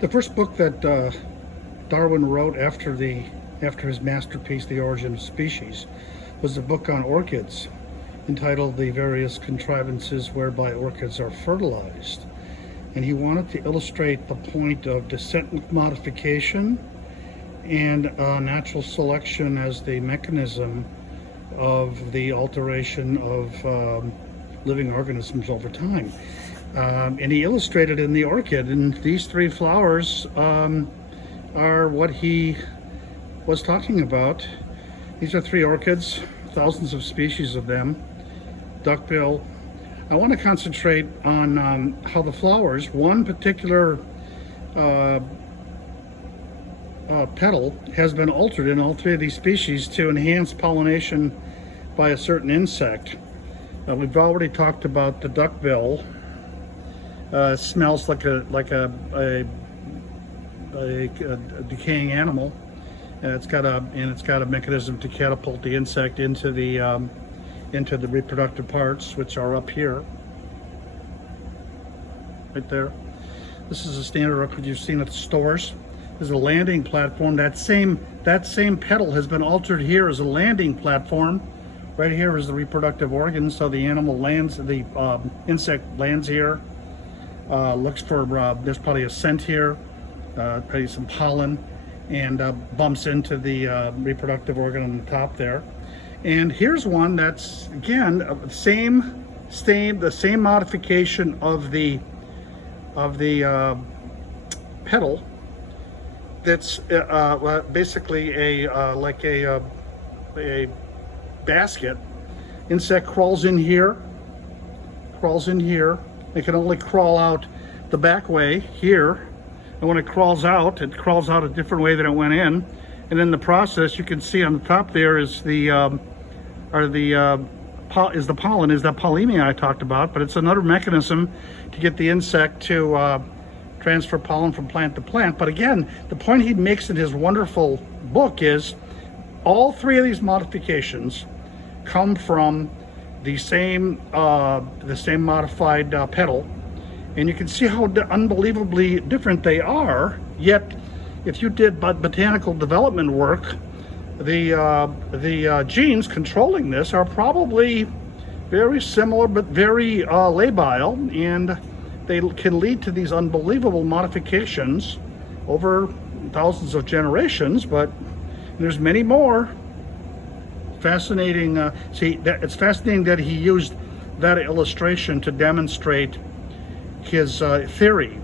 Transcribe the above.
The first book that Darwin wrote after his masterpiece, The Origin of Species, was a book on orchids entitled The Various Contrivances Whereby Orchids Are Fertilized. And he wanted to illustrate the point of descent modification and natural selection as the mechanism of the alteration of living organisms over time. And he illustrated in the orchid, and these three flowers are what he was talking about. These are three orchids, thousands of species of them, duckbill. I want to concentrate on how the flowers, one particular petal has been altered in all three of these species to enhance pollination by a certain insect. We've already talked about the duckbill. Smells like a decaying animal, and it's got a mechanism to catapult the insect into the reproductive parts, which are up here, right there. This is a standard orchid you've seen at the stores. There's a landing platform. That same petal has been altered here as a landing platform. Right here is the reproductive organ, so the animal lands, the insect lands here. Looks for, there's probably a scent here, probably some pollen, and bumps into the reproductive organ on the top there. And here's one that's, again, the same modification of the petal. That's basically like a basket. Insect crawls in here. It can only crawl out the back way here, and when it crawls out a different way than it went in. And in the process, you can see on the top there is the pollen, is that pollemia I talked about. But it's another mechanism to get the insect to transfer pollen from plant to plant. But again, the point he makes in his wonderful book is all three of these modifications come from the same modified petal, and you can see how unbelievably different they are. Yet, if you did botanical development work, the genes controlling this are probably very similar but very labile, and they can lead to these unbelievable modifications over thousands of generations. But there's many more. Fascinating. It's fascinating that he used that illustration to demonstrate his theory